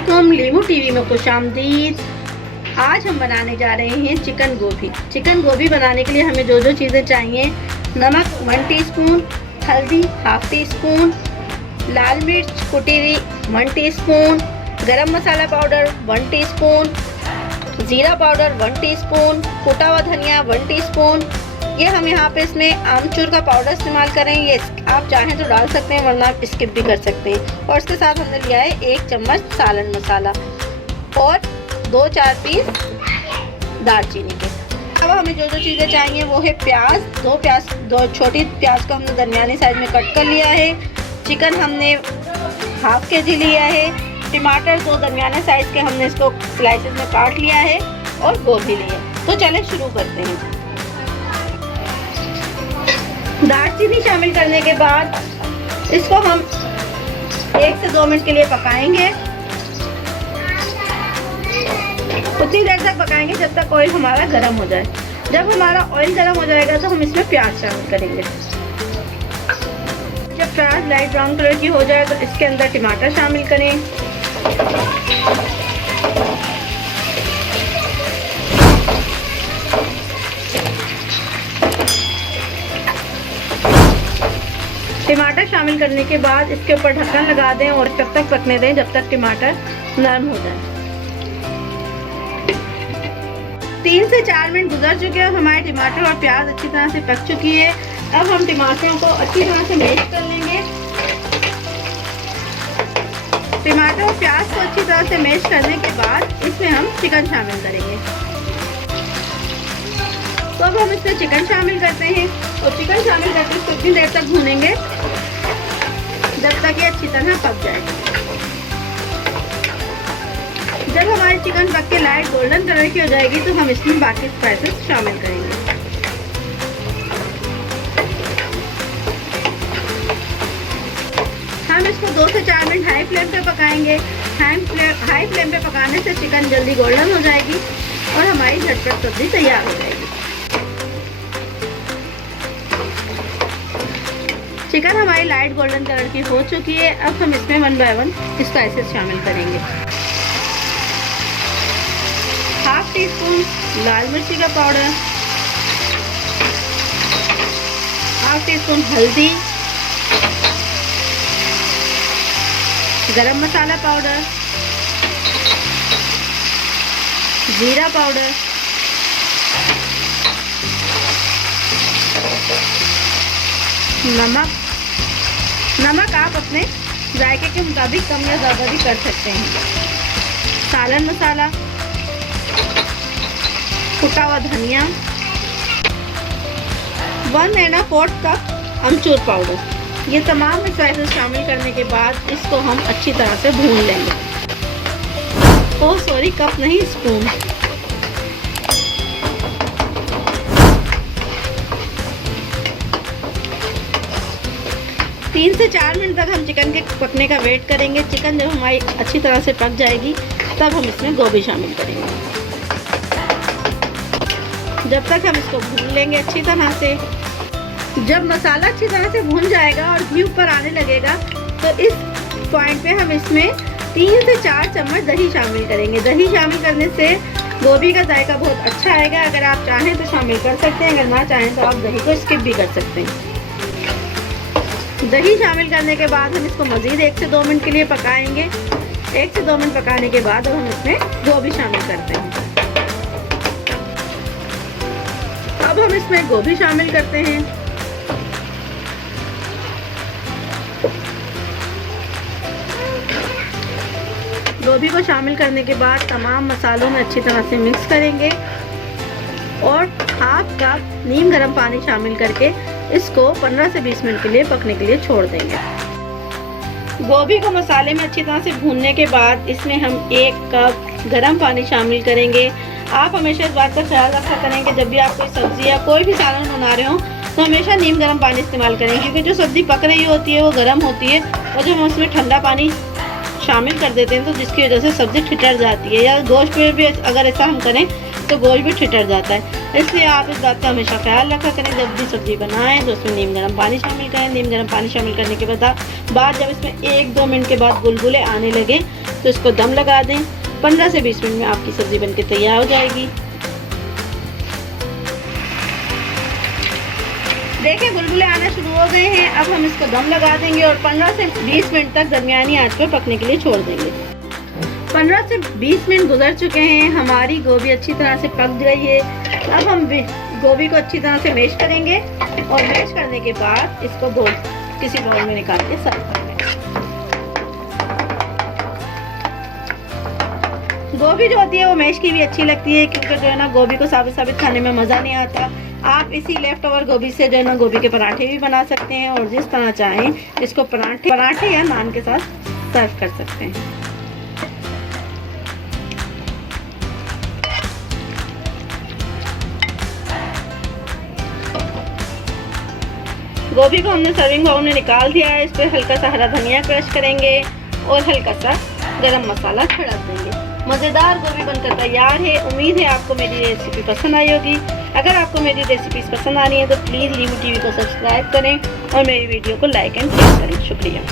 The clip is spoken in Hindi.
अस्सलामुअलैकुम, लीमू टीवी में खुशामदीद। आज हम बनाने जा रहे हैं चिकन गोभी। चिकन गोभी बनाने के लिए हमें जो जो चीज़ें चाहिए, नमक 1 टीस्पून, हल्दी ½ टीस्पून, लाल मिर्च कुटी हुई 1 टीस्पून, गरम मसाला पाउडर 1 टीस्पून, ज़ीरा पाउडर 1 टीस्पून, कुटा हुआ धनिया 1 टीस्पून। ये हम यहाँ पे इसमें आमचूर का पाउडर इस्तेमाल करें, ये आप चाहें तो डाल सकते हैं वरना आप स्किप भी कर सकते हैं। और इसके साथ हमने लिया है 1 चम्मच सालन मसाला और 2-4 पीस दालचीनी के। अब हमें जो जो चीज़ें चाहिए वो है प्याज, 2 छोटी प्याज को हमने दरमियानी साइज में कट कर लिया है। चिकन हमने ½ kg लिया है। टमाटर 2 दरमियाने साइज के हमने इसको स्लाइसेस में काट लिया है और गोभी ली है। तो चलें शुरू करते हैं। दालचीनी शामिल करने के बाद इसको हम 1 से 2 मिनट के लिए पकाएंगे। उतनी देर तक पकाएंगे जब तक ऑयल हमारा गर्म हो जाए। जब हमारा ऑयल गर्म हो जाएगा तो हम इसमें प्याज शामिल करेंगे। जब प्याज लाइट ब्राउन कलर की हो जाए तो इसके अंदर टमाटर शामिल करें। टमाटर शामिल करने के बाद इसके ऊपर ढक्कन लगा दें और तब तक पकने दें जब तक टमाटर नरम हो जाए। 3 से 4 मिनट गुजर चुके हैं। हमारे टमाटर और प्याज अच्छी तरह से पक चुकी है। अब हम टमाटरों को अच्छी तरह से मैश कर लेंगे। टमाटर और प्याज को अच्छी तरह से मैश करने के बाद इसमें हम चिकन शामिल करेंगे। तो अब हम इसमें चिकन शामिल करते हैं और चिकन शामिल करके इसको इतनी देर तक भूनेंगे जब तक ये अच्छी तरह पक जाए। जब हमारी चिकन पक के लाइट गोल्डन कलर की हो जाएगी तो हम इसमें बाकी स्पाइसेस शामिल करेंगे। हम इसको 2 से 4 मिनट हाई फ्लेम पे पकाएंगे। हाई फ्लेम पे पकाने से चिकन जल्दी गोल्डन हो जाएगी और हमारी झटपट सब्जी तैयार हो जाएगी। चिकन हमारी लाइट गोल्डन कलर की हो चुकी है। अब हम इसमें 1 बाय 1 स्पाइसेस शामिल करेंगे। ½ टीस्पून लाल मिर्ची का पाउडर, ½ टीस्पून हल्दी, गरम मसाला पाउडर, जीरा पाउडर, नमक आप अपने जायके के मुताबिक कम या ज़्यादा भी कर सकते हैं। सालन मसाला, कुटा हुआ धनिया, 1¼ कप अमचूर पाउडर। ये तमाम स्पाइसेस शामिल करने के बाद इसको हम अच्छी तरह से भून लेंगे। कप नहीं, स्पून। तीन से 4 मिनट तक हम चिकन के पकने का वेट करेंगे। चिकन जब हमारी अच्छी तरह से पक जाएगी तब हम इसमें गोभी शामिल करेंगे। जब तक हम इसको भून लेंगे अच्छी तरह से। जब मसाला अच्छी तरह से भून जाएगा और घी ऊपर आने लगेगा तो इस पॉइंट पे हम इसमें 3 से 4 चम्मच दही शामिल करेंगे। दही शामिल करने से गोभी का जायका बहुत अच्छा आएगा। अगर आप चाहें तो शामिल कर सकते हैं, अगर ना चाहें तो आप दही को स्किप भी कर सकते हैं। दही शामिल करने के बाद हम इसको मज़ीद 1 से 2 मिनट के लिए पकाएंगे। 1 से 2 मिनट पकाने के बाद अब हम इसमें गोभी शामिल करते हैं। अब हम इसमें गोभी शामिल करते हैं। गोभी को शामिल करने के बाद तमाम मसालों में अच्छी तरह से मिक्स करेंगे और ½ कप नीम गर्म पानी शामिल करके इसको 15 से 20 मिनट के लिए पकने के लिए छोड़ देंगे। गोभी को मसाले में अच्छी तरह से भूनने के बाद इसमें हम 1 कप गर्म पानी शामिल करेंगे। आप हमेशा इस बात का ख्याल रखा करें कि जब भी आप कोई सब्ज़ी या कोई भी सालन बना रहे हो तो हमेशा नीम गर्म पानी इस्तेमाल करें, क्योंकि जो सब्ज़ी पक रही होती है वो गर्म होती है और जब हम उसमें ठंडा पानी शामिल कर देते हैं तो जिसकी वजह से सब्ज़ी ठिठर जाती है। या गोश्त में भी अगर ऐसा हम करें तो गोश्त भी ठिठर जाता है। इसलिए आप इस बात का हमेशा ख्याल रखा करें, जब भी सब्ज़ी बनाएं तो उसमें नीम गर्म पानी शामिल करें। नीम गर्म पानी शामिल करने के बाद जब इसमें 1-2 मिनट के बाद बुलबुले आने लगे तो इसको दम लगा दें। 15 से 20 मिनट में आपकी सब्ज़ी बनके तैयार हो जाएगी। देखिए बुलबुले आना शुरू हो गए हैं। अब हम इसको दम लगा देंगे और 15 से 20 मिनट तक दरमियानी आंच पर पकने के लिए छोड़ देंगे। 15 से 20 मिनट गुजर चुके हैं, हमारी गोभी अच्छी तरह से पक गई है। अब हम गोभी को अच्छी तरह से मैश करेंगे और मैश करने के बाद इसको किसी बाउल में निकाल के सर्व करेंगे। गोभी जो होती है वो मैश की भी अच्छी लगती है, क्योंकि जो है ना गोभी को साबित खाने में मज़ा नहीं आता। आप इसी लेफ्ट ओवर गोभी से जो है ना गोभी के पराठे भी बना सकते हैं और जिस तरह चाहें इसको पराठे या नान के साथ सर्व कर सकते हैं। गोभी को हमने सर्विंग बाउल में निकाल दिया है। इस पर हल्का सा हरा धनिया क्रश करेंगे और हल्का सा गरम मसाला छिड़क देंगे। मज़ेदार गोभी बनकर तैयार है। उम्मीद है आपको मेरी रेसिपी पसंद आई होगी। अगर आपको मेरी रेसिपीज़ पसंद आ रही है तो प्लीज़ लीमू टीवी को सब्सक्राइब करें और मेरी वीडियो को लाइक एंड शेयर करें। शुक्रिया।